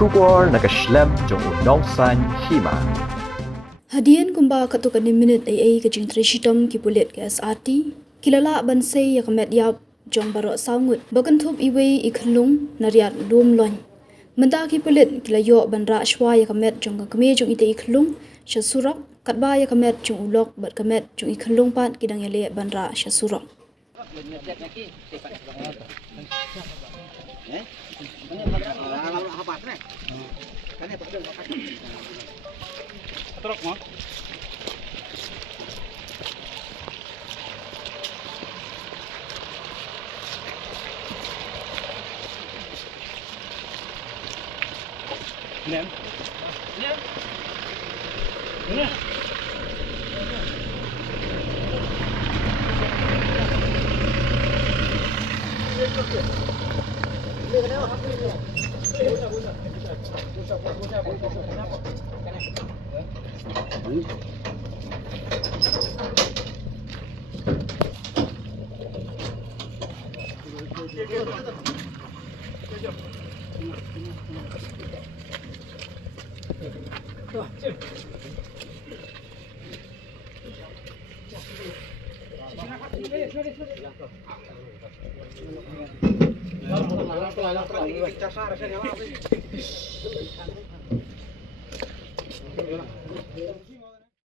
Shubor nakaslem jong unong san hima. Hadian kumba katukan ni minute ay kajing trishitom kipulit ke SRT kilala bansay yakamet yap jong barok sangut bagan thup iwe ikhlung nariat lum loñ menda kipulit kilayo banra shwa yakamet jong kame jong ite ikhlung shasurak katba yakamet jong ulok bat kamet jong ikhlung pat kidang yale banra shasurak Truk mo? Nem? Nem? Nem?